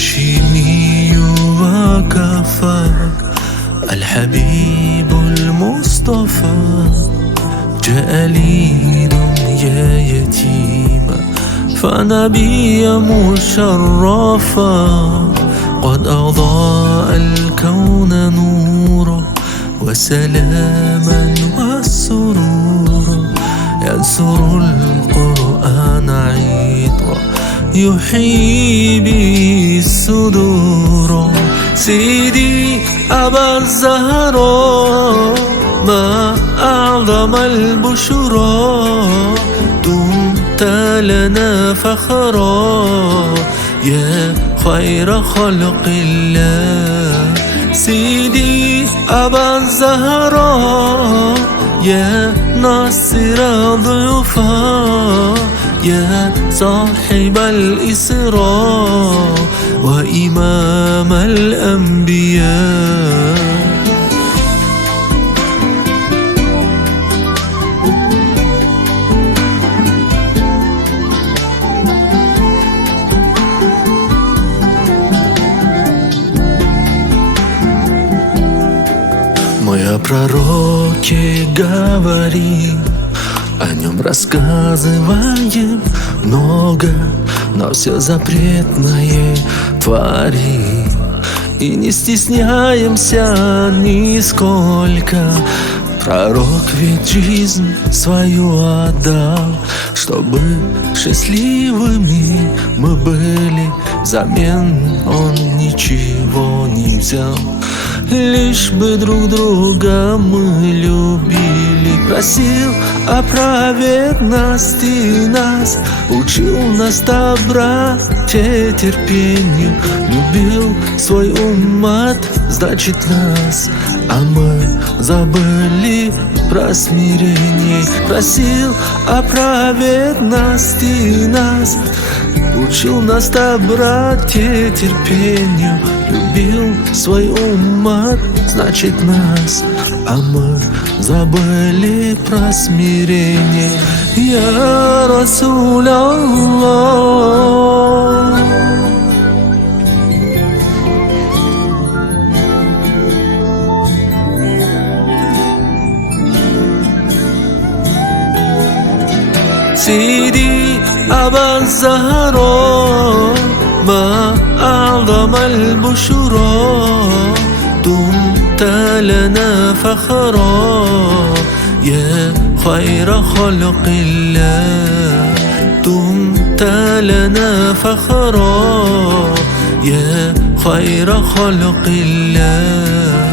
الهاشمي وكفى الحبيب المصطفى جاء لي دنيا يتيما فنبي مشرفا قد أضاء الكون نورا وسلاما والسرورا ينصر القرآن عطرا يحيي به الصدور سيدي أبا الزهراء ما أعظم البشرى دمت لنا فخرا يا خير خلق الله سيدي أبا الزهراء يا ناصر ضيوفا يا صاحب الإسراء وإمام الأنبياء Мой о пророке говорим, о нем рассказываем много, но все запретное творим. И не стесняемся нисколько. Пророк ведь жизнь свою отдал, чтобы счастливыми мы были. Взамен он ничего не взял, лишь бы друг друга мы любили. Просил о праведности нас, учил нас доброте, терпению, любил свой уммат, значит нас, а мы забыли про смирение. Просил о праведности нас, учил нас доброте, терпению, любил свой уммат, значит нас, а мы забыли про смирение. Я Расул Аллах. سيدي أبا الزهراء ما أعظم البشرى دمت لنا فخرا يا خير خلق الله دمت لنا فخرا يا خير خلق الله